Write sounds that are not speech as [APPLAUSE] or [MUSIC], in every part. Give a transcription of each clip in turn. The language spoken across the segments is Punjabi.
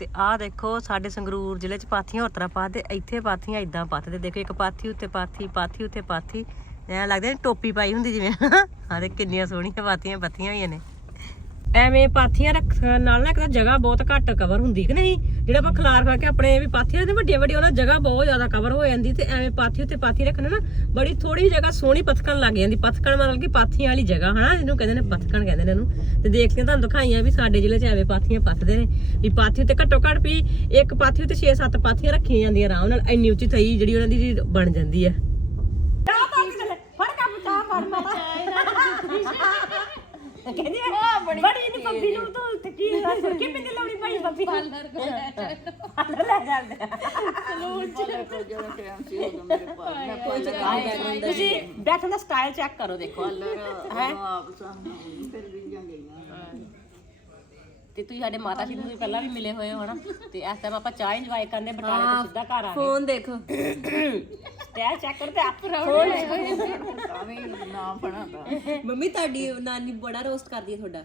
ਤੇ ਆਹ ਦੇਖੋ, ਸਾਡੇ ਸੰਗਰੂਰ ਜ਼ਿਲ੍ਹੇ ਚ ਪਾਥੀਆਂ ਹੋਰ ਤਰ੍ਹਾਂ ਪਾਥਦੇ ਇੱਥੇ ਪਾਥੀਆਂ ਇਦਾਂ ਪਾਥਦੇ ਦੇਖੋ ਇੱਕ ਪਾਥੀ ਉੱਤੇ ਪਾਥੀ ਪਾਥੀ ਉੱਤੇ ਪਾਥੀ। ਐ ਲੱਗਦਾ ਜਿਵੇਂ ਟੋਪੀ ਪਾਈ ਹੁੰਦੀ ਜਿਵੇਂ। ਹਾਂ ਤੇ ਕਿੰਨੀਆਂ ਸੋਹਣੀਆਂ ਪਾਥੀਆਂ ਪਾਥੀਆਂ ਹੋਈਆਂ ਨੇ। ਐਵੇਂ ਪਾਥੀਆਂ ਰੱਖਣ ਨਾਲ ਨਾ ਇੱਕ ਤਾਂ ਜਗ੍ਹਾ ਬਹੁਤ ਘੱਟ ਕਵਰ ਹੁੰਦੀ ਕਿ ਨਹੀਂ? ਜਿਹੜਾ ਆਪਾਂ ਖਲਾਰ ਖਾ ਕੇ ਆਪਣੇ ਵੀ ਪਾਥੀਆਂ ਦੇ ਵੱਡੀਆਂ ਵੱਡੀਆਂ, ਉਹਨਾਂ ਜਗ੍ਹਾ ਬਹੁਤ ਜ਼ਿਆਦਾ ਕਵਰ ਹੋ ਜਾਂਦੀ ਤੇ ਐਵੇਂ ਪਾਥੀ ਉੱਤੇ ਪਾਥੀ ਰੱਖਣ ਨਾ ਬੜੀ ਥੋੜੀ ਜਗ੍ਹਾ ਸੋਹਣੀ ਪਥਕਣ ਲੱਗ ਜਾਂਦੀ। ਪਥਕਣ ਮਤਲਬ ਕਿ ਪਾਥੀਆਂ ਵਾਲੀ ਜਗ੍ਹਾ, ਹਨਾ? ਜਿਹਨੂੰ ਕਹਿੰਦੇ ਨੇ ਪਥਕਣ ਕਹਿੰਦੇ ਨੇ ਇਹਨੂੰ। ਤੇ ਦੇਖ ਤੁਹਾਨੂੰ ਦਿਖਾਈਆਂ ਵੀ ਸਾਡੇ ਜ਼ਿਲ੍ਹੇ 'ਚ ਐਵੇਂ ਪਾਥੀਆਂ ਪੱਥਦੇ ਨੇ। ਵੀ ਪਾਥੀ ਉੱਤੇ ਘੱਟੋ ਘੱਟ ਵੀ ਇੱਕ ਪਾਥੀ ਉੱਤੇ 6-7 ਪਾਥੀਆਂ ਰੱਖੀਆਂ ਜਾਂਦੀਆਂ ਆਰਾਮ ਨਾਲ। ਇੰਨੀ ਉੱਚੀ ਥਈ ਜਿਹੜੀ ਉਹਨਾਂ ਦੀ ਬਣ ਜਾਂਦੀ ਹੈ ਚਾਹ ਫੜ ਕੱਪ ਚਾਹ ਫੜ ਮਾਤਾ ਕਹਿੰਦੀ ਬੜੀ ਨਹੀਂ ਪੰਬੀ ਨੂੰ ਤੂੰ ਤੇ ਕੀ ਸੁਰਖੀ ਪਿੰਦੀ ਲਾਉਣੀ ਪਈ ਪੰਬੀ ਪਾਰਲਰ ਕੋ ਲੈ ਜਾਂਦੇ ਤੁਸੀਂ ਬੈਠਣ ਦਾ ਸਟਾਈਲ ਚੈੱਕ ਕਰੋ ਦੇਖੋ। ਹੈ? ਤੇ ਤੁਸੀਂ ਸਾਡੇ ਮਾਤਾ ਜੀ ਨੂੰ ਪਹਿਲਾਂ ਵੀ ਮਿਲੇ ਹੋਏ ਹੋ ਹਨਾ? ਤੇ ਇਸ ਟਾਈਮ ਆਪਾਂ ਚਾਹ ਇੰਜੋਏ ਕਰਨੇ ਬਟਾਲੇ ਤੋਂ ਸਿੱਧਾ ਘਰ ਆ ਗਏ। ਫੋਨ ਦੇਖੋ। [COUGHS] ਸਟਾਈਲ ਚੈੱਕ ਕਰੋ ਤੇ ਆਪ ਮੰਮੀ ਤੁਹਾਡੀ ਨਾਨੀ ਬੜਾ ਰੋਸਟ ਕਰਦੀ ਹੈ ਤੁਹਾਡਾ।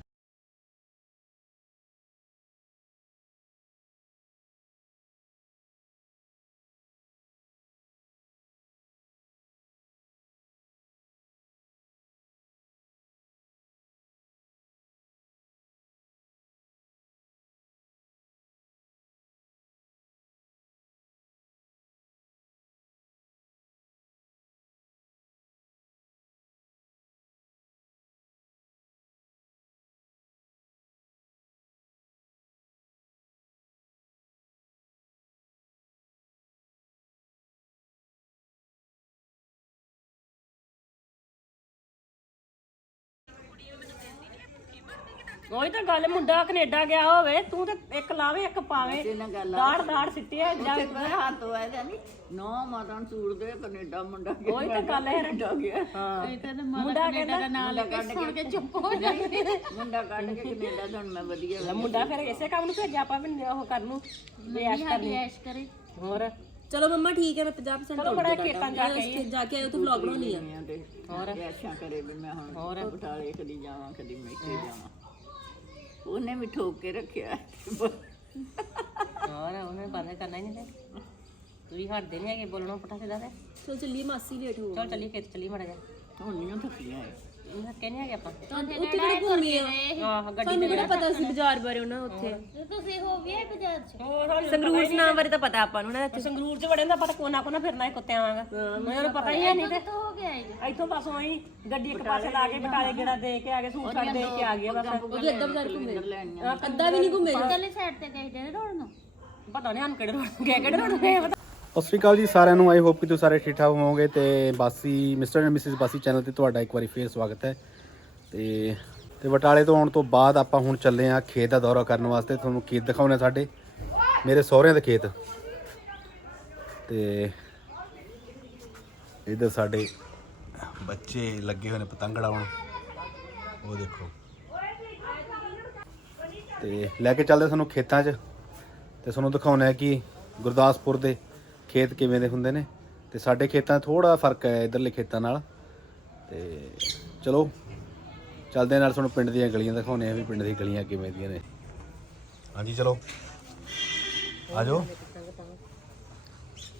ਉਹੀ ਤਾਂ ਗੱਲ ਮੁੰਡਾ ਕੈਨੇਡਾ ਗਿਆ ਹੋਵੇ ਤੂੰ ਤੇ ਇੱਕ ਲਾਵੇ ਇੱਕ ਪਾਵੇ। ਦਾੜ ਦਾੜ ਸਿੱਟਿਆ ਜਾਂ ਹੱਥ ਹੋਇਆ ਤਾਂ ਨਹੀਂ ਨੌ ਮਾਤਾ ਨੂੰ ਸੂਟ ਦੇ ਕੈਨੇਡਾ ਮੁੰਡਾ ਗਿਆ ਉਹੀ ਤਾਂ ਗੱਲ ਹੈ। ਕੈਨੇਡਾ ਗਿਆ। ਹਾਂ। ਮੁੰਡਾ ਕਹਿੰਦਾ ਮੁੰਡਾ ਕੱਢ ਕੇ ਚੁੱਪ ਹੋ ਜਾਂਦੇ ਮੁੰਡਾ ਕੱਢ ਕੇ ਕੈਨੇਡਾ ਤੋਂ ਮੈਂ ਵਧੀਆ ਲੈ ਮੁੰਡਾ ਫਿਰ ਇਸੇ ਕੰਮ ਨੂੰ ਭੇਜਿਆ ਆਪਾਂ ਵੀ ਉਹ ਕਰਨ ਨੂੰ ਐਸ਼ ਕਰਨੀ ਐਸ਼ ਕਰੇ। ਹੋਰ? ਚਲੋ ਮੰਮਾ ਠੀਕ ਹੈ ਮੈਂ 50% ਚਲੋ ਬੜਾ ਖੇਤਾਂ ਜਾ ਕੇ ਆਈਏ। ਜਾ ਕੇ ਆਇਓ ਤੂੰ ਵਲੌਗ ਬਣਾਉਣੀ ਆ। ਆ ਤੇ ਹੋਰ? ਐਸ਼ਾਂ ਕਰੇ ਵੀ ਮੈਂ ਹੁਣ ਹੋਰ? ਬਟਾਲੇ ਕਦੀ ਜਾਵਾਂ ਕਦੀ ਮੇਕੇ ਜਾਵਾਂ। ਉਹਨੇ ਵੀ ਠੋਕ ਕੇ ਰੱਖਿਆ ਹੋਰ ਉਹਨੇ ਪਤਾ ਕਰਨਾ ਹੀ ਨਹੀਂ ਤੇ। ਤੂੰ ਵੀ ਹਟਦੇ ਨਹੀਂ ਹੈਗੇ ਬੋਲਣੋਂ ਪੁੱਠਾ ਸਿੱਧਾ ਤੇ। ਚਲ ਚੱਲੀ ਮਾਸੀ ਲੇਟ ਹੋ ਚਲ ਚੱਲੀ ਖੇਤ ਚੱਲੀ ਮੜਾ ਜਾ ਹੁਣ ਨਹੀਂ ਥੱਕੀਆਂ ਇਹ। ਇਹਨਾਂ ਕਹਿੰਦੇ ਹੈਗੇ ਆਪਾਂ? ਉੱਥੇ ਕਿਹੜੇ ਘੁੰਮੀ ਆ? ਆਹ ਗੱਡੀ ਸਾਨੂੰ ਕਿਹੜਾ ਪਤਾ ਸੀ ਬਾਜ਼ਾਰ ਬਾਰੇ ਉਹਨਾਂ ਉੱਥੇ? ਹੋਰ ਸੰਗਰੂਰ ਨਾਮ ਬਾਰੇ ਤਾਂ ਪਤਾ ਆਪਾਂ ਨੂੰ ਨਾ ਸੰਗਰੂਰ ਚ ਵੜੇ ਦਾ ਪਤਾ ਕੋਨਾ ਕੋਨਾ ਫਿਰਨਾ ਹੈ ਕੁੱਤਿਆਂ ਵਾਂਗਾ ਮੈਨੂੰ ਪਤਾ ਹੀ ਹੈ ਨਹੀਂ ਤੇ। ਹੋ ਗਿਆ ਇੱਥੋਂ ਪਾਸੋਂ ਆਈ ਗੱਡੀ ਇੱਕ ਪਾਸੇ ਲਾ ਕੇ ਬਟਾਲੇ ਗੇੜਾ ਦੇ ਕੇ ਆ ਗਏ ਸੂਟ ਸਾਟ ਦੇ ਕੇ ਆ ਗਏ ਬਸ। ਉਹਦੀ ਅੱਧਾ ਬਾਜ਼ਾਰ ਘੁੰਮੇ। ਅੱਧਾ ਵੀ ਨਹੀਂ ਘੁੰਮੇ। ਪਤਾ ਨਹੀਂ ਹਨ ਕਿਹੜੇ ਰੋਡ ਗਏ ਕਿਹੜੇ ਰੋਡ ਗਏ ਸਤਿ ਸ਼੍ਰੀ ਅਕਾਲ ਜੀ ਸਾਰਿਆਂ ਨੂੰ ਆਈ ਹੋਪ ਕਿ ਤੁਸੀਂ ਸਾਰੇ ਠੀਕ ਠਾਕ ਹੋਵੋਗੇ ਤੇ Bassi mister and missus Bassi channel ਤੇ ਤੁਹਾਡਾ ਇੱਕ ਵਾਰੀ ਫੇਰ ਸਵਾਗਤ ਹੈ। ਤੇ ਤੇ ਬਟਾਲੇ ਤੋਂ ਆਉਣ ਤੋਂ ਬਾਅਦ ਆਪਾਂ ਹੁਣ ਚੱਲੇ ਆ ਖੇਤ ਦਾ ਦੌਰਾ ਕਰਨ ਵਾਸਤੇ, ਤੁਹਾਨੂੰ ਖੇਤ ਦਿਖਾਉਣੇ ਸਾਡੇ, ਮੇਰੇ ਸਹੁਰਿਆਂ ਦੇ ਖੇਤ। ਤੇ ਇਧਰ ਸਾਡੇ ਬੱਚੇ ਲੱਗੇ ਹੋਏ ਨੇ ਪਤੰਗ ਉਡਾਉਣ। ਉਹ ਦੇਖੋ। ਤੇ ਲੈ ਕੇ ਚੱਲਦੇ ਸਾਨੂੰ ਖੇਤਾਂ 'ਚ। ਤੇ ਤੁਹਾਨੂੰ ਦਿਖਾਉਣਾ ਹੈ ਕਿ ਗੁਰਦਾਸਪੁਰ ਦੇ ਖੇਤ ਕਿਵੇਂ ਦੇ ਹੁੰਦੇ ਨੇ? ਤੇ ਸਾਡੇ ਖੇਤਾਂ 'ਚ ਥੋੜਾ ਫ਼ਰਕ ਹੈ ਇਧਰਲੇ ਖੇਤਾਂ ਨਾਲ। ਤੇ ਚਲੋ ਚੱਲਦੇ ਨਾਲ ਤੁਹਾਨੂੰ ਪਿੰਡ ਦੀਆਂ ਗਲੀਆਂ ਦਿਖਾਉਣੇ ਆ ਵੀ ਪਿੰਡ ਦੀਆਂ ਗਲੀਆਂ ਕਿਵੇਂ ਦੀਆਂ ਨੇ। ਹਾਂਜੀ ਚਲੋ। ਆ ਜਾਓ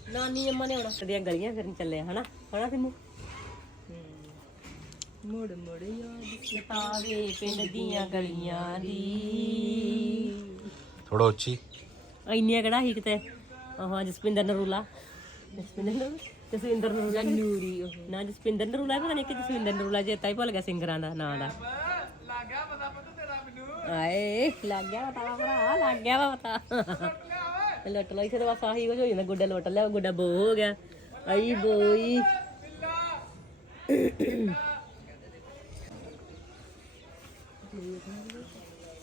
ਨਾਨੀ ਅੰਮਾ ਨੇ ਹੁਣ ਦੀਆਂ ਗਲੀਆਂ ਫਿਰਨ ਚੱਲੇ ਆ ਹਨਾ? ਹਨਾ ਸਿੰਮੂ? ਮੁੜ ਮੁੜ ਯਾਦ ਸਤਾਵੇ ਪਿੰਡ ਦੀਆਂ ਗਲੀਆਂ ਦੀ। ਥੋੜਾ ਉੱਚੀ। ਇੰਨੀਆਂ ਕਿਹੜਾ ਸੀ ਕਿਤੇ? ਆਹ ਜਸਪਿੰਦਰ ਨਰੂਲਾ ਜਸਪਿੰਦਰ ਨਰੂਲਾ ਜਸਵਿੰਦਰ ਨਰੂਲਾ ਨੂਰੀ ਉਹ ਨਾ ਜਸਪਿੰਦਰ ਨਰੂਲਾ ਪਤਾ ਨਹੀਂ ਕਿ ਜਸਵਿੰਦਰ ਨਰੂਲਾ ਚੇਤਾ ਹੀ ਭੁੱਲ ਗਿਆ ਸਿੰਗਰਾਂ ਦਾ ਨਾਂ ਦਾ ਲੱਗ ਗਿਆ ਪਤਾ ਪਤਾ ਤੇਰਾ ਮੈਨੂੰ ਆਏ ਲੱਗ ਗਿਆ ਪਤਾ ਵਾ ਭਰਾ ਲੱਗ ਗਿਆ ਵਾ ਪਤਾ ਲੁੱਟ ਲਈ ਤੇ ਬਸ ਆਹੀ ਕੁਝ ਹੋ ਜਾਂਦਾ ਗੁੱਡਾ ਲੁੱਟ ਲਿਆ ਗੁੱਡਾ ਬੋ ਹੋ ਗਿਆ ਆਈ ਬੋਈ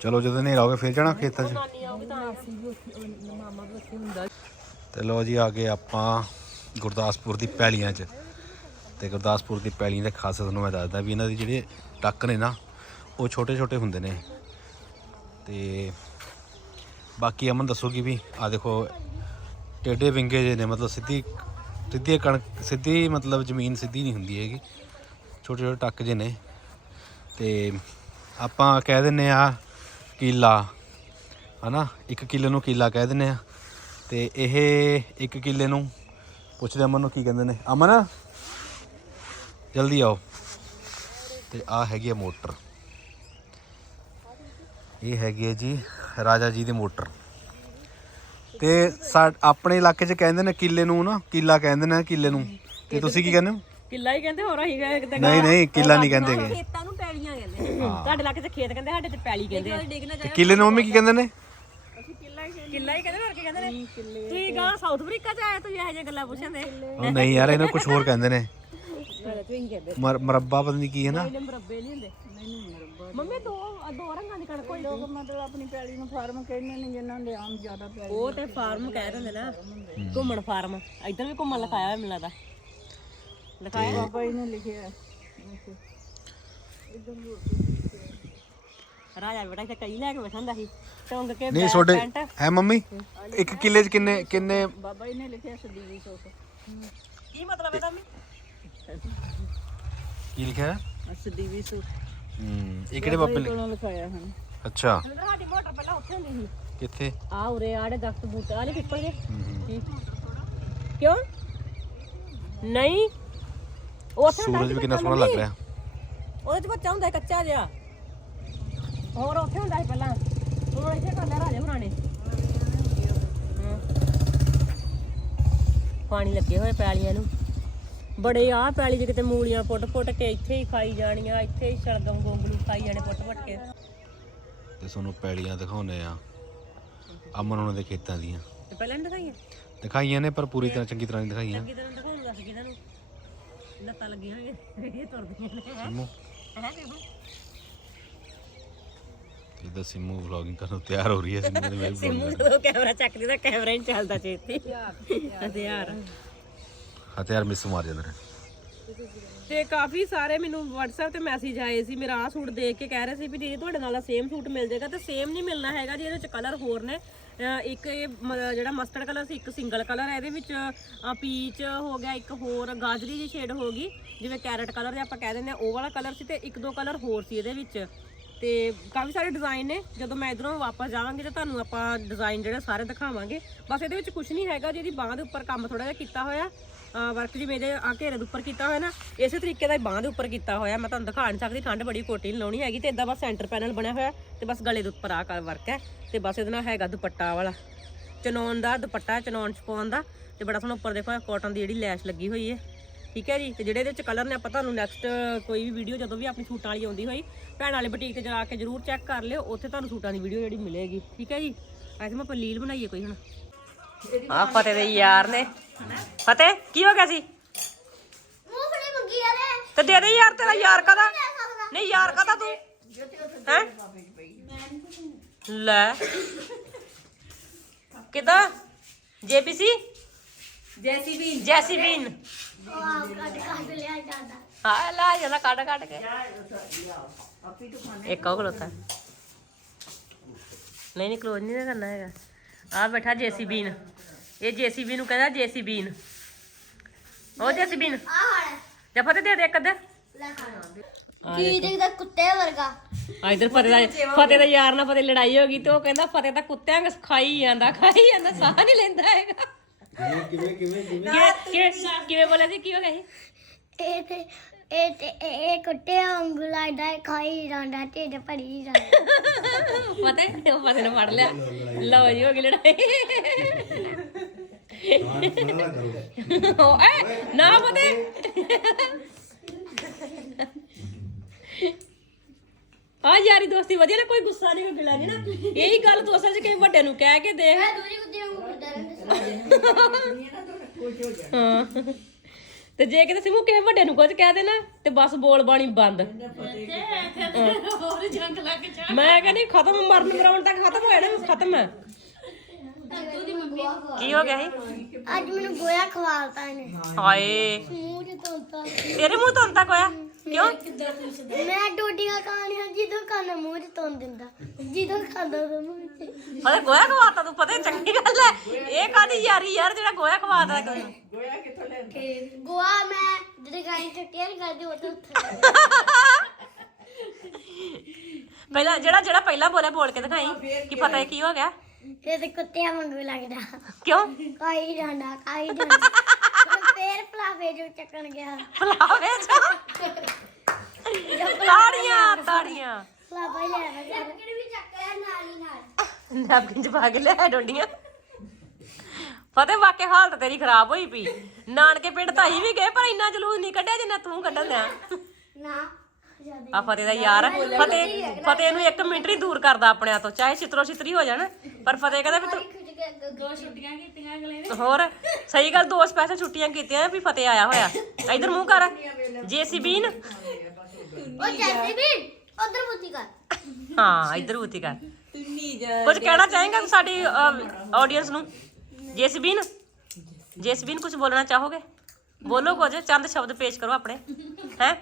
ਚਲੋ ਜਦੋਂ ਹਨੇਰਾ ਹੋ ਗਿਆ ਫੇਰ ਜਾਣਾ ਖੇਤਾਂ 'ਚ ਤੇ ਲੋ ਜੀ ਆ ਗਏ ਆਪਾਂ ਗੁਰਦਾਸਪੁਰ ਦੀ ਪੈਲੀਆਂ 'ਚ। ਤੇ ਗੁਰਦਾਸਪੁਰ ਦੀ ਪੈਲੀਆਂ ਦੇ ਖਾਸੀਅਤ ਤੁਹਾਨੂੰ ਮੈਂ ਦੱਸਦਾ ਵੀ ਇਹਨਾਂ ਦੇ ਜਿਹੜੇ ਟੱਕ ਨੇ ਨਾ, ਉਹ ਛੋਟੇ ਛੋਟੇ ਹੁੰਦੇ ਨੇ। ਤੇ ਬਾਕੀ ਅਮਨ ਦੱਸੋਗੀ ਵੀ ਆ ਦੇਖੋ, ਟੇਡੇ ਵਿੰਗੇ ਜੇ ਨੇ, ਮਤਲਬ ਸਿੱਧੀ ਸਿੱਧੀ ਕਣਕ, ਸਿੱਧੀ ਮਤਲਬ ਜ਼ਮੀਨ ਸਿੱਧੀ ਨਹੀਂ ਹੁੰਦੀ ਹੈਗੀ। ਛੋਟੇ ਛੋਟੇ ਟੱਕ ਜੇ ਨੇ। ਤੇ ਆਪਾਂ ਕਹਿ ਦਿੰਨੇ ਆ ਕੀਲਾ, ਹਨਾ? ਇੱਕ ਕਿੱਲੇ ਨੂੰ ਕਿੱਲਾ ਕਹਿ ਦਿੰਦੇ ਆ। ਤੇ ਇਹ ਇੱਕ ਕਿੱਲੇ ਨੂੰ ਪੁੱਛਦੇ ਅਮਨ ਨੂੰ ਕੀ ਕਹਿੰਦੇ ਨੇ। ਅਮਨ ਜਲਦੀ ਆਓ। ਤੇ ਆ ਹੈਗੀ ਆ ਮੋਟਰ। ਇਹ ਹੈਗੀ ਹੈ ਜੀ ਰਾਜਾ ਜੀ ਦੀ ਮੋਟਰ। ਤੇ ਸਾ ਆਪਣੇ ਇਲਾਕੇ 'ਚ ਕਹਿੰਦੇ ਨੇ ਕਿੱਲੇ ਨੂੰ ਨਾ ਕਿੱਲਾ ਕਹਿੰਦੇ ਨੇ ਕਿੱਲੇ ਨੂੰ। ਤੇ ਤੁਸੀਂ ਕੀ ਕਹਿੰਦੇ ਹੋ? ਕਿੱਲਾ ਹੀ ਕਹਿੰਦੇ ਹੋਰ ਅਸੀਂ ਕਿਤੇ ਨਹੀਂ ਨਹੀਂ ਕਿੱਲਾ ਨਹੀਂ ਕਹਿੰਦੇਗੇ ਖੇਤਾਂ ਨੂੰ ਪੈਲੀਆਂ ਕਹਿੰਦੇ। ਤੁਹਾਡੇ ਇਲਾਕੇ 'ਚ ਖੇਤ ਕਹਿੰਦੇ ਸਾਡੇ 'ਚ ਪੈਲੀ ਕਹਿੰਦੇ ਤੇ ਕਿੱਲੇ ਨੂੰ ਮੰਮੀ ਕੀ ਕਹਿੰਦੇ ਨੇ? ਕਿੱਲਾ ਹੀ ਕਹਿੰਦੇ ਹੋਰ ਕੀ ਕਹਿੰਦੇ ਨੇ? ਤੁਸੀਂ ਗਾਂ ਸਾਊਥ ਅਫਰੀਕਾ 'ਚ ਆਏ ਤੁਸੀਂ ਇਹੋ ਜਿਹੀਆਂ ਗੱਲਾਂ ਪੁੱਛਦੇ ਉਹ ਨਹੀਂ ਯਾਰ ਇਹਨਾਂ ਕੁਝ ਹੋਰ ਕਹਿੰਦੇ ਨੇ। ਮਰ- ਮਰੱਬਾ ਪਤਾ ਨਹੀਂ ਕੀ ਹੈ ਨਾ। ਮਰੱਬੇ ਨਹੀਂ ਹੁੰਦੇ। ਮੰਮੀ ਦੋ ਦੋ ਰੰਗਾਂ ਦੀ ਕਣਕ ਹੋਈ। ਲੋਕ ਮਤਲਬ ਆਪਣੀ ਪੈਲੀ ਨੂੰ ਫਾਰਮ ਕਹਿੰਦੇ ਨੇ ਜਿਨ੍ਹਾਂ ਦੇ ਆਮ ਜ਼ਿਆਦਾ ਪੈਲੀ ਉਹ ਤੇ ਫਾਰਮ ਕਹਿ ਦਿੰਦੇ ਨਾ। ਘੁੰਮਣ ਫਾਰਮ ਇੱਧਰ ਵੀ ਘੁੰਮਣ ਲਿਖਾਇਆ ਹੋਇਆ ਮੈਨੂੰ ਲੱਗਦਾ। ਲਿਖਾਇਆ ਬਾਬਾ ਜੀ ਨੇ ਲਿਖਿਆ ਰਾਜਾ ਬੇਟਾ ਇੱਥੇ ਕਈ ਲੈ ਕੇ ਬੈਠਾ ਹੁੰਦਾ ਸੀ ਟੰਗ ਕੇ ਨਹੀਂ ਤੁਹਾਡੇ ਹੈ ਮੰਮੀ? ਇੱਕ ਕਿੱਲੇ 'ਚ ਕਿੰਨੇ ਕਿੰਨੇ ਬਾਬਾ ਜੀ ਨੇ ਲਿਖਿਆ ਸਦੀਵੀ ਸੋਖ ਕੀ ਮਤਲਬ ਇਹਦਾ ਵੀ ਕੀ ਲਿਖਿਆ? ਹੈ ਸਦੀਵੀ ਸੋਖ ਹੂੰ ਇਹ ਕਿਹੜੇ ਬਾਬੇ ਕੋਲੋਂ ਲਿਖਾਇਆ ਹਨ ਅੱਛਾ। ਸਾਡੀ ਮੋਟਰ ਪਹਿਲਾਂ ਉੱਥੇ ਹੁੰਦੀ ਸੀ। ਕਿੱਥੇ? ਆ ਉਰੇ ਆੜੇ ਦਖਤ ਬੂਟਾ ਆ ਨਹੀਂ ਪਿੱਪਲ ਦੇ? ਕਿਉਂ? ਨਹੀਂ। ਉੱਥੇ ਹੁੰਦਾ ਸੂਰਜ ਵੀ ਕਿੰਨਾ ਸੋਹਣਾ ਲੱਗ। ਰਿਹਾ। ਉਹਦੇ ਚ ਬੱਚਾ ਹੁੰਦਾ ਕੱਚਾ ਜਿਹਾ। ਹੋਰ ਉੱਥੇ ਹੁੰਦਾ ਸੀ ਪਹਿਲਾਂ। ਹੁਣ ਇੱਥੇ ਕਰ ਲਿਆ ਰਾਜੇ ਹੁਣਾਂ ਨੇ। ਹਾਂ। ਪਾਣੀ ਲੱਗੇ ਹੋਏ ਪੈਲੀਆਂ ਨੂੰ। ਬੜੇ ਆ ਪੈਲੀ ਚ ਕਿਤੇ ਮੂਲੀਆਂ ਪੁੱਟ ਪੁੱਟ ਕੇ ਇੱਥੇ ਹੀ ਖਾਈ ਜਾਣੀਆਂ ਇੱਥੇ ਹੀ ਸ਼ਲਗਮ ਗੋਂਗਲੂ ਖਾਈ ਜਾਣੇ ਪੁੱਟ ਪੁੱਟ ਕੇ। ਤੇ ਤੁਹਾਨੂੰ ਪੈਲੀਆਂ ਦਿਖਾਉਨੇ ਆ ਅਮਨ ਉਹਨਾਂ ਦੇ ਖੇਤਾਂ ਦੀਆਂ। ਤੇ ਪਹਿਲਾਂ ਨਹੀਂ ਦਿਖਾਈਆਂ? ਦਿਖਾਈਆਂ ਨੇ ਪਰ ਪੂਰੀ ਤਰ੍ਹਾਂ ਚੰਗੀ ਤਰ੍ਹਾਂ ਨਹੀਂ ਦਿਖਾਈਆਂ। ਚੰਗੀ ਤਰ੍ਹਾਂ ਦਿਖਾਉਣ ਦੱਸ ਕਿਹਨਾਂ ਨੂੰ। ਲੱਤਾਂ ਲੱਗੀਆਂ ਹੋਈਆਂ ਇਹ ਤੁਰਦੀਆਂ ਨੇ। ਸਿੰਮੂ। ਹੈ ਬੇਬੂ ਇਹਦਾ ਸਿੰਮੂ ਵਲੌਗਿੰਗ ਕਰਨ ਨੂੰ ਤਿਆਰ ਹੋ ਰਹੀ ਹੈ [LAUGHS] ਸਿੰਮੂ ਦੇ ਮੈਂ ਵੀ ਸਿੰਮੂ ਜਦੋਂ ਕੈਮਰਾ ਚੱਕਦੀ ਤਾਂ ਕੈਮਰਾ ਹੀ ਨੀ ਚੱਲਦਾ ਛੇਤੀ। ਹਥਿਆਰ ਹਥਿਆਰ। ਮਿਸ ਮਾਰ ਜਾਂਦੇ ਨੇ। ਤੇ ਕਾਫੀ ਸਾਰੇ ਮੈਨੂੰ WhatsApp ਤੇ ਮੈਸੇਜ ਆਏ ਸੀ ਮੇਰਾ ਆ ਸੂਟ ਦੇਖ ਕੇ ਕਹਿ ਰਹੇ ਸੀ ਵੀ ਦੀਦੀ ਤੁਹਾਡੇ ਨਾਲ ਸੇਮ ਸੂਟ ਮਿਲ ਜਾਏਗਾ ਤੇ ਸੇਮ ਨਹੀਂ ਮਿਲਣਾ ਹੈਗਾ ਜੀ ਇਹਦੇ ਵਿੱਚ ਕਲਰ ਹੋਰ ਨੇ। ਅਹ ਇੱਕ ਇਹ ਮ- ਜਿਹੜਾ ਮਸਟਰਡ ਕਲਰ ਸੀ ਇੱਕ ਸਿੰਗਲ ਕਲਰ ਹੈ ਇਹਦੇ ਵਿੱਚ ਪੀਚ ਹੋ ਗਿਆ ਇੱਕ ਹੋਰ ਗਾਜਰੀ ਦੀ ਸ਼ੇਡ ਹੋ ਗਈ ਜਿਵੇਂ ਕੈਰਟ ਕਲਰ ਦੇ ਆਪਾਂ ਕਹਿ ਦਿੰਦੇ ਆ ਉਹ ਵਾਲਾ ਕਲਰ ਸੀ ਤੇ ਇੱਕ ਦੋ ਕਲਰ ਹੋਰ ਸੀ ਇਹਦੇ ਵਿੱਚ। ਤੇ ਕਾਫੀ ਸਾਰੇ ਡਿਜ਼ਾਈਨ ਨੇ। ਜਦੋਂ ਮੈਂ ਇਧਰੋਂ ਵਾਪਸ ਜਾਵਾਂਗੀ ਤਾਂ ਤੁਹਾਨੂੰ ਆਪਾਂ ਡਿਜ਼ਾਈਨ ਜਿਹੜੇ ਸਾਰੇ ਦਿਖਾਵਾਂਗੇ। ਬਸ ਇਹਦੇ ਵਿੱਚ ਕੁਝ ਨਹੀਂ ਹੈਗਾ ਜਿਹਦੀ ਬਾਹ ਦੇ ਉੱਪਰ ਕੰਮ ਥੋੜਾ ਜਿਹਾ ਕੀਤਾ ਹੋਇਆ। ਵਰਕ ਜਿਵੇਂ ਇਹਦੇ ਆ ਘੇਰੇ ਦੇ ਉੱਪਰ ਕੀਤਾ ਹੋਇਆ ਨਾ, ਇਸੇ ਤਰੀਕੇ ਦਾ ਹੀ ਬਾਹ ਦੇ ਉੱਪਰ ਕੀਤਾ ਹੋਇਆ। ਮੈਂ ਤੁਹਾਨੂੰ ਦਿਖਾ ਨਹੀਂ ਸਕਦੀ, ਠੰਡ ਬੜੀ ਕੋਟੀ ਨਹੀਂ ਲਾਉਣੀ ਹੈਗੀ ਤੇ ਇਦਾਂ ਬਸ ਸੈਂਟਰ ਪੈਨਲ ਬਣਿਆ ਹੋਇਆ ਤੇ ਬਸ ਗਲੇ ਦੇ ਉੱਪਰ ਆ ਕਰ ਵਰਕ ਹੈ। ਤੇ ਬਸ ਇਹਦੇ ਨਾਲ ਹੈਗਾ ਦੁਪੱਟਾ ਵਾਲਾ। ਚਨੌਨ ਦਾ ਦੁਪੱਟਾ ਚਨੌਨ ਚ ਪਾਉਣ ਦਾ। ਤੇ ਬੜਾ ਸੋਹਣਾ ਉੱਪਰ ਦੇਖੋ ਕਾਟਨ ਦੀ ਜਿਹੜੀ ਲੈਸ਼ ਲੱਗੀ ਹੋਈ ਹੈ। ਠੀਕ ਹੈ ਜੀ? ਤੇ ਜਿਹੜੇ ਇਹਦੇ ਚ ਕਲਰ ਨੇ ਆਪਾਂ ਤੁਹਾਨੂੰ ਨੈਕਸਟ ਕੋਈ ਵੀ ਵੀਡੀਓ ਜਦੋਂ ਵੀ ਆਪਣੀ ਸੂਟਾਂ ਵਾਲੀ ਆਉਂਦੀ ਹੋਈ ਭੈਣ ਵਾਲੇ ਬੁਟੀਕ ਤੇ ਜਾ ਕੇ ਜਰੂਰ ਚੈੱਕ ਕਰ ਲਿਓ ਉੱਥੇ ਤੁਹਾਨੂੰ ਸੂਟਾਂ ਦੀ ਵੀਡੀਓ ਜਿਹੜੀ ਮਿਲੇਗੀ। ਠੀਕ ਹੈ ਜੀ? ਅੱਜ ਮੈਂ ਪਲੀਲ ਬਣਾਈਏ ਕੋਈ ਹੁਣ। ਆ ਫਤਿਹ ਦੇ ਯਾਰ ਨੇ। ਫਤਿਹ ਕੀ ਹੋ ਗਿਆ ਸੀ? ਮੂੰਗਫਲੀ ਮੰਗੀ ਵਾਲੇ। ਤੇ ਦੇ ਦੇ ਯਾਰ ਤੇਰਾ ਯਾਰ ਕਦਾ ਨਹੀਂ ਯਾਰ ਕਦਾ ਤੂੰ? ਹੈ? ਲੈ। ਕਿਦਾਂ? ਜੇਪੀਸੀ? ਜੈਸੀਬੀ ਜੈਸੀਬੀਨ ਜਾਂਦਾ ਕੱਢ ਕੱਢ ਕੇ। ਇੱਕ ਉਹ ਖਲੋਤਾ। ਨਹੀਂ ਨਹੀਂ ਕਲੋਜ਼ ਨਹੀਂ ਕਰਨਾ ਹੈਗਾ। ਆ ਬੈਠਾ ਜੇਸੀਬੀਨ ਇਹ ਜੇਸੀਬੀ ਨੂੰ ਕਹਿੰਦਾ ਜੇਸੀਬੀਨ ਉਹ ਜੇਸੀਬੀਨ ਆ ਹੜ ਜਾਂ ਫਤਿਹ ਦੇ ਦੇ ਇੱਕ ਅੱਧੇ। ਕੀ ਦੇਖਦਾ ਕੁੱਤੇ ਵਰਗਾ। ਆ ਇਧਰ ਫਤਿਹ ਦਾ ਫਤਿਹ ਦਾ ਯਾਰ ਨਾਲ ਫਤਿਹ ਲੜਾਈ ਹੋ ਗਈ ਤੇ ਉਹ ਕਹਿੰਦਾ ਫਤਿਹ ਤਾਂ ਕੁੱਤਿਆਂ ਵਾਂਗ ਖਾਈ ਜਾਂਦਾ ਖਾਈ ਜਾਂਦਾ ਸਾਹ ਨਹੀਂ ਲੈਂਦਾ ਹੈਗਾ। ਕਿਵੇਂ ਕਿਵੇਂ ਕਿਵੇਂ ਕਿਵੇਂ? ਬੋਲਿਆ ਸੀ? ਕੀ ਹੋ ਗਿਆ ਸੀ? ਇਹ ਤੇ ਇਹ ਤੇ ਇਹ ਇਹ ਕੁੱਤੇ ਵਾਂਗੂ ਲੱਗਦਾ ਹੈ, ਖਾਈ ਜਾਂਦਾ ਢਿੱਡ ਭਰੀ ਜਾਂਦਾ। ਫਤਿਹ ਉਹ ਫਤਿਹ ਨੇ ਫੜ ਲਿਆ। ਲਓ ਜੀ ਹੋ ਗਈ ਲੜਾਈ। ਉਹ ਐ ਨਾ ਫਤਿਹ ਆ ਯਾਰੀ ਦੋਸਤੀ ਵਧੀਆ ਨਾ ਕੋਈ ਗੁੱਸਾ ਨਹੀਂ ਕੋਈ ਗਿਲਾ ਨਹੀਂ ਨਾ। ਇਹੀ ਗੱਲ ਤੂੰ ਅਸਲ 'ਚ ਕਿਸੇ ਵੱਡੇ ਨੂੰ ਕਹਿ ਕੇ ਦੇਖ। ਮੈਂ ਦੂਰੀ ਕੁੱਤੇ ਵਾਂਗੂ ਫਿਰਦਾ ਰਹਿੰਦਾ ਹਾਂ। ਤੇ ਜੇ ਕਿਤੇ ਸਿਮੂ ਕਿਸੇ ਵੱਡੇ ਨੂੰ ਕੁਝ ਕਹਿ ਦੇਣਾ ਤੇ ਬਸ ਬੋਲ ਬਾਣੀ ਬੰਦ। ਹੋਰ ਜੰਗ ਲੱਗ ਜਾ ਮੈਂ ਕਹਿੰਦੀ ਖਤਮ ਮਰਨ ਮਰਾਉਣ ਤੱਕ ਖਤਮ ਹੋ ਜਾਣਾ ਖਤਮ। ਹੈ ਕੀ ਹੋ ਗਿਆ ਸੀ? ਅੱਜ ਮੈਨੂੰ ਗੋਇਆ ਖਵਾਲਤਾ ਇਹਨੇ। ਹਾਏ। ਮੂੰਹ ਚ ਤੋਂਤਾ ਤੇਰੇ ਮੂੰਹ ਤੋਂ ਤੱਕ ਹੋਇਆ? ਕਿਉਂ? ਮੈਂ ਡੋਡੀਆਂ ਖਾਣੀਆਂ ਜਦੋਂ ਖਾਣਾ ਮੂੰਹ ਚ ਤੋਂ ਦਿੰਦਾ। ਜਦੋਂ ਖਾਂਦਾ ਤਾਂ ਮੂੰਹ ਚ। ਅਰੇ ਗੋਇਆ ਖਵਾਤਾ ਤੂੰ? ਪਤਾ ਚੰਗੀ ਗੱਲ ਹੈ। ਇਹ ਕਾਦੀ ਯਾਰੀ ਯਾਰ ਜਿਹੜਾ ਗੋਇਆ ਖਵਾਤਾ ਕੋਈ ਤੇ ਗੋਆ ਮੈਂ ਜਦੋਂ ਗਾਈ ਟੱਟੀਆਂ ਨਹੀਂ ਕਰਦੀ ਉਹ ਤਾਂ ਉੱਥੇ ਪਹਿਲਾਂ ਜਿਹੜਾ ਜਿਹੜਾ ਪਹਿਲਾਂ ਬੋਲਿਆ ਬੋਲ ਕੇ ਦਿਖਾਈ। ਕਿ ਪਤਾ ਹੈ ਕੀ ਹੋ ਗਿਆ? ਇਹ ਤੇ ਕੁੱਤਿਆਂ ਵਾਂਗੂ ਲੱਗਦਾ। ਕਿਉਂ? ਖਾਈ ਜਾਂਦਾ ਖਾਈ ਜਾਂਦਾ। ਫੇਰ ਪਲਾਵੇ ਜੋ ਚੱਕਣ ਗਿਆ। ਫਲਾਵੇ ਤਾੜੀਆਂ ਤਾੜੀਆਂ। ਪਲਾਵਾ ਹੀ ਲੈ ਆਇਆ ਚੱਕਣ ਵੀ ਚੱਕਿਆ ਨਾਲ ਹੀ ਨਾਲ। ਨੈਪਕਿਨ ਚ ਪਾ ਕੇ ਲਿਆ ਡੋਡੀਆਂ। ਫਤਿਹ ਵਾਕੇ ਹਾਲਤ ਤੇਰੀ ਖਰਾਬ ਹੋਈ ਪਈ। ਨਾਨਕੇ ਪਿੰਡ ਤਾਂ ਅਸੀਂ ਵੀ ਗਏ ਪਰ ਇੰਨਾ ਜਲੂਸ ਨਹੀਂ ਕੱਢਿਆ ਜਿੰਨਾ ਤੂੰ ਕੱਢਣ ਦਿਆ ਨਾ ਆ ਫਤਿਹ ਦਾ ਯਾਰ ਫਤਿਹ ਫਤਿਹ ਨੂੰ ਇੱਕ ਮਿੰਟ ਹੀ ਦੂਰ ਕਰਦਾ ਆਪਣਿਆਂ ਤੋਂ ਚਾਹੇ ਛਿਤਰੋ ਛਿਤਰੀ ਹੋ ਜਾਣ ਪਰ ਫਤਿਹ ਕਹਿੰਦਾ ਵੀ ਤੂੰ ਦੋ ਛੁੱਟੀਆਂ ਕੀਤੀਆਂ ਅਗਲੇ ਨੇ। ਹੋਰ ਸਹੀ ਗੱਲ ਦੋ ਸਪੈਸ਼ਲ ਛੁੱਟੀਆਂ ਕੀਤੀਆਂ ਵੀ ਫਤਿਹ ਆਇਆ ਹੋਇਆ। ਇਧਰ ਮੂੰਹ ਕਰ ਜੇਸੀਬੀਨ ਉਹ ਜੈਸੇ ਵੀ ਉਧਰ ਮੁੱਤੀ ਕਰ। ਹਾਂ ਇਧਰ ਉਤੀ ਕਰ। ਤੁੰਨੀ ਜਾ ਕੁਝ ਕਹਿਣਾ ਚਾਹੇਗਾ ਸਾਡੀ ਆਡੀਅנס ਨੂੰ? ਜੇਸੀਬੀਨ ਜੇਸੀਬੀਨ ਕੁਝ ਬੋਲਣਾ ਚਾਹੋਗੇ? ਬੋਲੋ ਕੁਝ ਚੰਦ ਸ਼ਬਦ ਪੇਸ਼ ਕਰੋ ਆਪਣੇ। ਹੈ?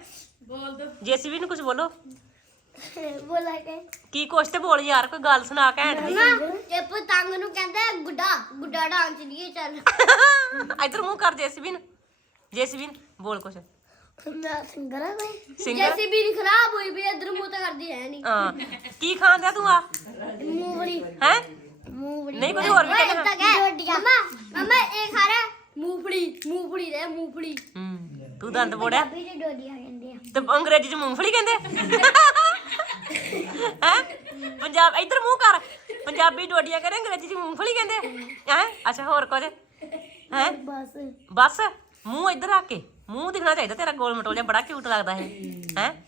ਬੋਲ ਦੋ। ਜੇਸੀਬੀਨ ਕੁਝ ਬੋਲੋ। [LAUGHS] ਬੋਲਾ ਕੇ। ਕੀ ਕੁਛ ਤੇ ਬੋਲ ਯਾਰ ਕੋਈ ਗੱਲ ਸੁਣਾ ਘੈਂਟ ਦੀ। ਨਾ ਇਹ ਪਤੰਗ ਨੂੰ ਕਹਿੰਦਾ ਗੁੱਡਾ ਗੁੱਡਾ ਡਾਂਸ ਦੀ ਚੱਲ। [LAUGHS] ਇਧਰ ਮੂੰਹ ਕਰ ਜੇਸੀਬੀਨ ਜੇਸੀਬੀਨ ਬੋਲ ਕੁਛ। ਮੈਂ ਸਿੰਗਰ ਆ ਕੋਈ ਸਿੰਗਰ? ਜੈਸੀ ਵੀ ਖਰਾਬ ਹੋਈ ਵੀ ਇਧਰ ਮੂੰਹ ਤਾਂ ਕਰਦੀ ਹੈ ਨਹੀਂ ਹਾਂ। ਕੀ ਖਾਂਦਾ ਤੂੰ ਆ? ਮੂੰਗਫਲੀ। ਹੈ? ਮੂੰਗਫਲੀ। ਨਹੀਂ ਕੁਝ ਹੋਰ ਵੀ ਓਏ ਕਹਿੰਦਾ ਤਾਂ ਕਹਿ। ਮਮਾ ਮਮਾ ਇਹ ਖਾ ਰਿਹਾ ਮੂੰਗਫਲੀ ਮੂੰਗਫਲੀ ਦੇ ਮੂੰਗਫਲੀ। ਹੂੰ। ਤੂੰ ਦੰਦ ਬੋੜਿਆ ਪੰਜਾਬੀ ਚ ਡੋਡੀਆਂ ਕਹਿੰਦੇ ਆ ਤੇ ਅੰਗਰੇਜ਼ੀ ਚ ਮੂੰਗਫਲੀ ਕਹਿੰਦੇ। ਹੈ? ਪੰਜਾਬ ਇਧਰ ਮੂੰਹ ਕਰ। ਪੰਜਾਬੀ ਡੋਡੀਆਂ ਕਰੇ ਅੰਗਰੇਜ਼ੀ ਚ ਮੂੰਗਫਲੀ ਕਹਿੰਦੇ। ਹੈ? ਅੱਛਾ ਹੋਰ ਕੁਝ ਹੈ? ਬਸ। ਬਸ। ਮੂੰਹ ਇੱਧਰ ਰੱਖ ਕੇ। ਮੂੰਹ ਦਿਖਣਾ ਚਾਹੀਦਾ ਤੇਰਾ ਗੋਲ ਮਟੋਲ ਜਿਹਾ ਬੜਾ ਕਿਊਟ ਲੱਗਦਾ ਹੈ? ਹੈ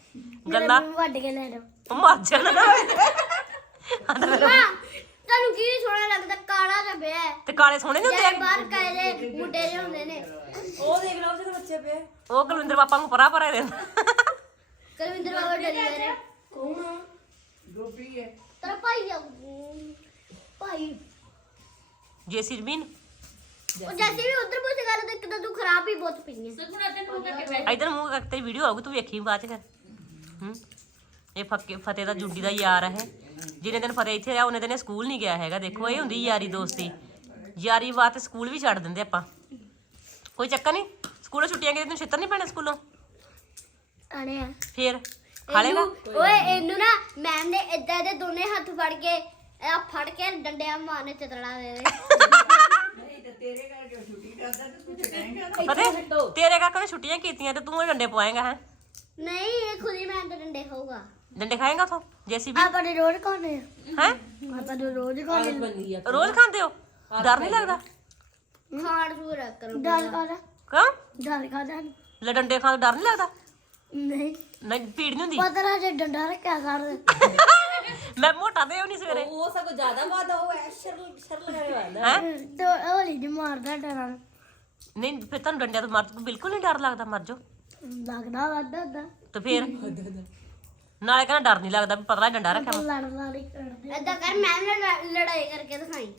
ਗੱਲਾਂ? ਵੱਢ ਕੇ ਲੈ ਲਓ। ਮਰ ਜਾਣਾ। ਤੁਹਾਨੂੰ ਕੀ ਸੋਹਣਾ ਲੱਗਦਾ? ਕਾਲਾ ਜਿਹਾ ਪਿਆ ਹੈ। ਤੇ ਕਾਲੇ ਸੋਹਣੇ ਨਹੀਂ ਜਿਹੜੇ ਹੁੰਦੇ ਬਾਹਰ ਕਾਲੇ ਮੁੰਡੇ ਜਿਹੇ ਹੁੰਦੇ ਨੇ। ਉਹ ਦੇਖ ਲਓ ਉਹਦੇ ਬੱਚੇ ਪਏ। ਉਹ ਕੁਲਵਿੰਦਰ ਪਾਪਾ ਨੂੰ ਪਰਾ ਪਰਾ ਦੇ ਕਲਵਿੰਦਰ ਬਾਬਾ ਡਰੀ ਜਾ ਰਿਹਾ। ਕੌਣ ਆ? ਤੇਰਾ ਭਾਈ ਆ। ਭਾਈ। ਜੇਸੀ ਜਮੀਨ? ਉਹ ਜੈਸੇ ਵੀ ਉਧਰ ਪੁੱਛ ਗੱਲ ਤੇ ਕਿਦਾਂ ਤੂੰ ਖਰਾਬ ਹੀ ਬਹੁਤ ਪਈ ਹੈ। ਸੁਖਣਾ ਤੇ ਤੂੰ ਕਰਕੇ ਇਧਰ ਮੂੰਹ ਕਰਕੇ ਤੇਰੀ ਵੀਡੀਓ ਆਊਗੀ ਤੂੰ ਵੇਖੀ ਬਾਅਦ ਚ ਫਿਰ। ਹੂੰ? ਇਹ ਫੱਕੇ ਫਤਿਹ ਦਾ ਜੁੱਡੀ ਦਾ ਯਾਰ ਹੈ ਜਿਹਨੇ ਦਿਨ ਫਤਿਹ ਇੱਥੇ ਆ ਉਹਨੇ ਦਿਨ ਇਹ ਸਕੂਲ ਨਹੀਂ ਗਿਆ ਹੈਗਾ। ਦੇਖੋ ਇਹ ਹੁੰਦੀ ਯਾਰੀ ਦੋਸਤੀ। ਯਾਰੀ ਬਾਤ ਸਕੂਲ ਵੀ ਛੱਡ ਦਿੰਦੇ ਆਪਾਂ। ਕੋਈ ਚੱਕਰ ਨਹੀਂ? ਸਕੂਲੋਂ ਛੁੱਟੀਆਂ ਕਿਤੇ ਤੈਨੂੰ ਛਿੱਤਰ ਨਹੀਂ ਪੈਣਾ ਸਕੂਲੋਂ? ਆਣੇ ਆ। ਫੇਰ? ਖਾ ਲੇਗਾ ਇਹਨੂੰ- ਓਏ ਇਹਨੂੰ ਨਾ ਮੈਮ ਨੇ ਇਦਾਂ ਦੇ ਦੋਨੇ ਹੱਥ ਫੜ ਕੇ ਆ ਫੜ ਕੇ ਡੰਡਿਆਂ ਮਾਰਨੇ ਚਤੜਾ ਦੇ ਦੇ ਫਤਿਹ ਤੇਰੇ ਕਾਕਾ ਨੇ ਛੁੱਟੀਆਂ ਕੀਤੀਆਂ ਤੇ ਤੂੰ ਇਹ ਡੰਡੇ ਪਵਾਏਗਾ ਹੈ? ਨਹੀਂ ਇਹ ਖੁਦ ਹੀ ਮੈਮ ਦੇ ਡੰਡੇ ਖਾਊਗਾ ਡੰਡੇ ਖਾਏਗਾ ਉਥੋਂ? ਜੇਸੀਬੀ? ਆਪਾਂ ਦੇ ਰੋਜ਼ ਖਾਣੇ ਹੈ? ਆਪਾਂ ਦੇ ਰੋਜ਼ ਖਾਣੇ ਬਣੀ ਆ। ਰੋਜ਼ ਖਾਂਦੇ ਹੋ? ਡਰ ਨਹੀਂ ਲੱਗਦਾ? ਖਾਣ ਸੂਰ ਕਰੋ ਦਾਲ ਖਾਦਾ ਕਿਉਂ? ਦਾਲ ਖਾਦਾ ਲੈ ਡੰਡੇ ਖਾਣ ਡਰ ਨਹੀਂ ਲੱਗਦਾ? ਨਹੀਂ। ਨਹੀਂ ਭੀੜ ਨਹੀਂ ਹੁੰਦੀ? ਪਤਾ ਨਾ ਜੇ ਡੰਡਾ ਰੱਖਿਆ ਕਰ [LAUGHS] ਮੈਂ ਮੋਟਾ ਤੇ ਨਹੀਂ ਸਵੇਰੇ। ਉਹ ਸਗੋਂ ਜ਼ਿਆਦਾ ਵਾਦਾ ਉਹ ਐ ਸ਼ਰ ਸ਼ਰ ਲਗਾਏ ਵਾਲਾ ਹੈ? ਤੇ ਹੋਲੀ ਦੀ ਮਾਰਦਾ ਡਰਾਂ ਨਹੀਂ ਫਿਰ ਤੁਹਾਨੂੰ ਡੰਡਿਆਂ ਤੋਂ ਮਰ ਬਿਲਕੁਲ ਨਹੀਂ ਡਰ ਲੱਗਦਾ ਮਰ ਜਾਓ। ਲੱਗਦਾ ਵੱਧ ਤੇ ਫੇਰ? ਨਾਲੇ ਕਹਿੰਦਾ ਡਰ ਨਹੀਂ ਲੱਗਦਾ ਵੀ ਪਤਲਾ ਡੰਡਾ ਰੱਖਿਆ ਵਾ। ਲੜ ਲੜ ਕਰਦੇ ਏਦਾਂ ਕਰ ਮੈਂ ਲੜਾਈ ਕਰਕੇ ਦਿਖਾਈ